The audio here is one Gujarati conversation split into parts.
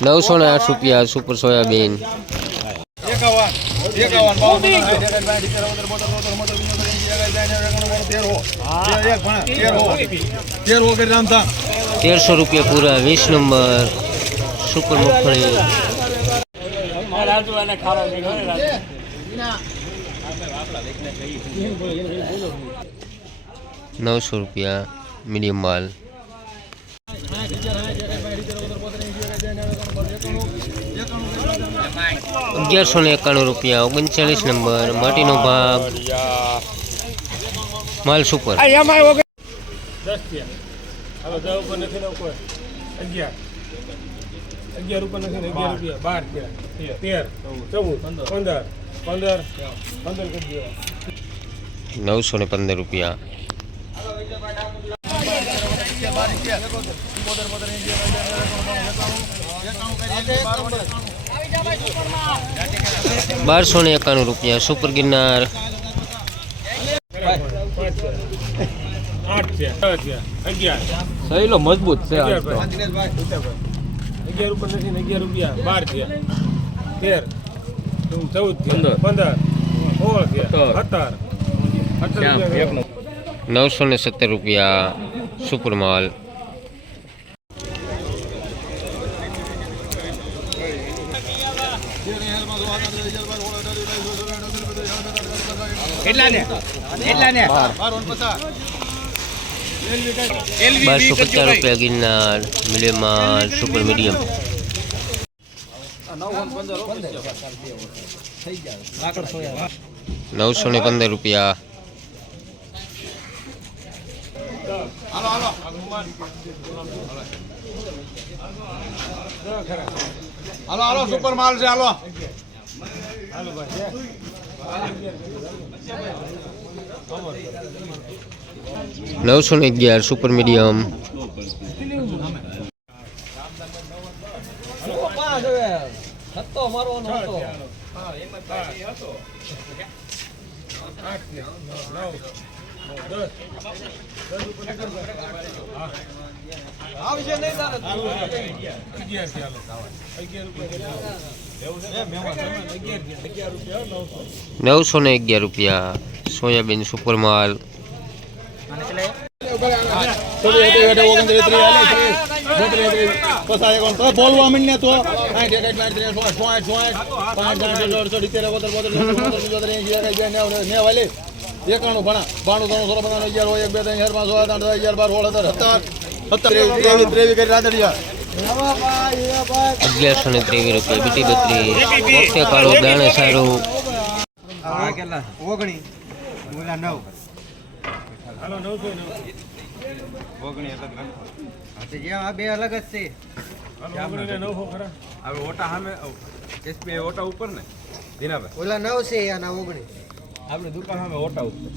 નવસો ને આઠ રૂપિયા, સુપર સોયાબીન તેરસો રૂપિયા પૂરા, વીસ નંબર, સુપર મગફળી. નવસો રૂપિયા, મીડિયમ માલ. અગિયારસો ને એકાણું રૂપિયા ઓગણચાલીસ નંબર માટીનો ભાગ માલ સુપર. અગિયાર અગિયાર ઉપર નથી અગિયાર રૂપિયા બાર તેર ચૌદ પંદર પંદર પંદર નવસો ને પંદર રૂપિયા. બારસો ને એકાણું રૂપિયા સુપર ગિરનાર. સહેલો મજબૂત છે અગિયાર ઉપર નથી રૂપિયા બાર છે. તેર ચૌદ પંદર. સોળ છે સત્તર. નવસો ને સત્તર રૂપિયા. સુપર માલ બારસો પચાસ રૂપિયા ગિરનાર મીડિયમ માલ સુપર મીડિયમ નવસો ને પંદર રૂપિયા હાલો હાલો સુપર માલ છે હાલો. ને અગિયાર સુપર મીડિયમ દસ અગિયાર અગિયાર રૂપિયા નવસો ને અગિયાર રૂપિયા. સોયાબીન સુપર માલ બોલવા મીને તો સોઠ સોઠ પાંચ દોઢસો સિત્તેર બોતેર વાલી એકાણું ભણા. બાણું ત્રણ સોળ પંદર અગિયાર હોય એક બે ત્રણ ચાર પાંચ ત્રણ હજાર આઠ અગિયાર બાર સોળ સત્તર. સત્તર ત્રેવીસ કરી રાંધડિયા અગિયારસો ને ત્રેવીસ રૂપિયા બીટી બત્રીસ વખતે કાળું દાણે સારું. ઓગણી. ઓલા નવ હાલો નવસો નવ બે અલગ જ છે હાલો ઓગણીને ખરા. હવે ઓટા સામે એસબીઆઈ ઓટા ઉપર ને? દિનાભાઈ. ઓલા નવ છે આના ઓગણી આપણે દુકાન સામે ઓટા ઉપર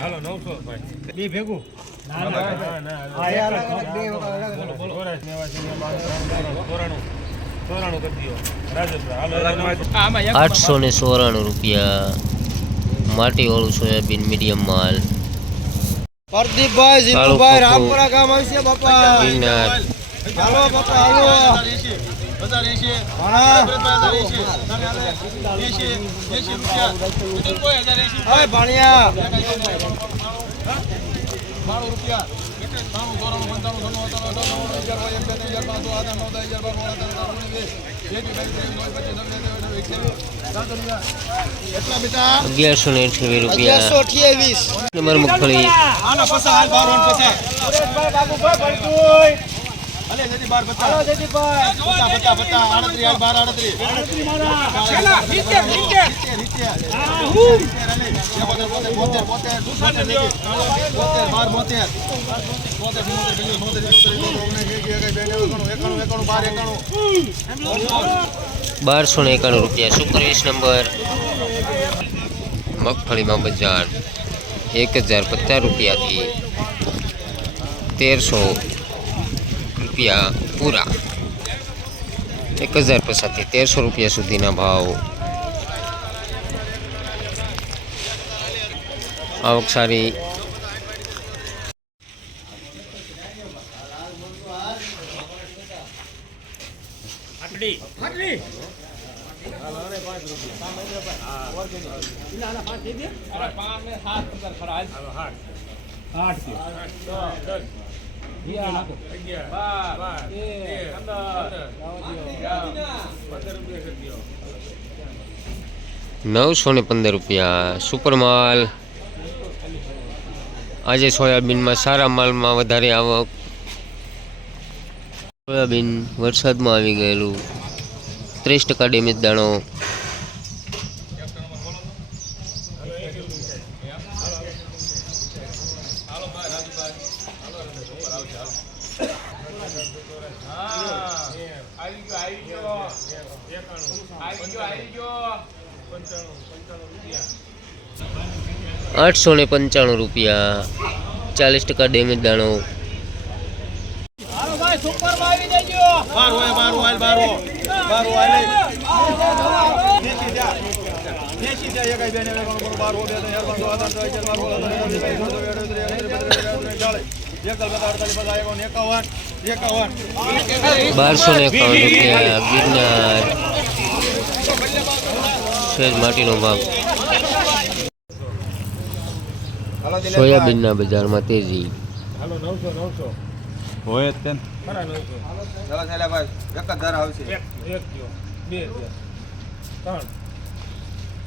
હાલો નવસો ભાઈ. બે ભેગું. આઠસો ને સોરાણું રૂપિયા. માટી વાળું સોયાબીન મીડિયમ માલ. પ્રદીપભાઈ જીતુભાઈ, રામપુરા ગામ આવશે બાપા. હાલો બાપા હાલો. ભાણિયા ભાણિયા બાણું રૂપિયા બાણું પંચાણું અઠાણું હજાર બે ત્રણ હજાર છ સાત આઠ નવ દસ હજાર બાર સોળ સત્તર અઢાર ઓગણીસ વીસ એકવીસ બાવીસ ત્રેવીસ ચોવીસ પચીસ છવ્વીસ સત્તાવીસ અઠ્યાવીસ સાત રૂપિયા એટલા બેટા અગિયારસો ને અઠ્યાવીસ રૂપિયા નંબર મગફળી આના પચાસ હાલ બાર વન પચાસ અલે જતી બાર પચાસ હાલો જતી બાર પચાસ પચાસ પચાસ આડત્રીસ હાલ બાર આડત્રીસ બાર બોતેર બોતેર ચુમ્મોતેર પંચોતેર છોતેર સિત્તોતેર એકોતેર ઓગણીસ એંસી એકાઈ બે નેવું એકાણું એકાણું બાર એકાણું બારસો ને એકાણું રૂપિયા. સુપર વીસ નંબર. મગફળીમાં બજાર એક હજાર પચાસ રૂપિયાથી તેરસો پورا ایک ہزار پچاس تیر سو روپیہ سیو ساری અગિયાર. બાર તેર પંદર. પંદર. રૂપિયા નવસો ને પંદર રૂપિયા. સુપર માલ આજે સોયાબીનમાં સારા માલમાં વધારે આવક. સોયાબીન વરસાદમાં આવી ગયેલું. ત્રીસ ટકા ડેમેજ દાણો આવી ગયો આવી ગયો આવી ગયો આવી ગયો પંચાણું પંચાણું રૂપિયા આઠસો ને પંચાણું રૂપિયા. ચાલીસ ટકા ડેમેજ દાણો. સુપર આવી બાર હોય બાર બાર દેશી થયા બારસો ને એકાવન રૂપિયા ગિરનાર સહેજ માટીનો ભાગ સોયાબીનના બજારમાં તેજી હોય જ ચાલો એક જ આવશે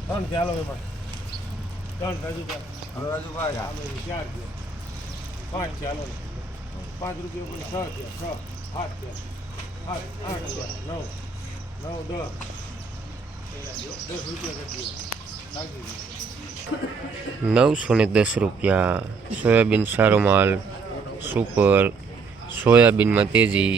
ત્રણ થયા હાલો એમાં. ત્રણ રાજુ રાજુભાઈ ચાર થયા પાંચ ચાલો પાંચ રૂપિયા છ થયા છ સાત થયા સાત આઠ થયા નવ. નવ દસ. દસ રૂપિયા કરી નવસો ને દસ રૂપિયા. સોયાબીન સારો માલ. સુપર. સોયાબીનમાં તેજી.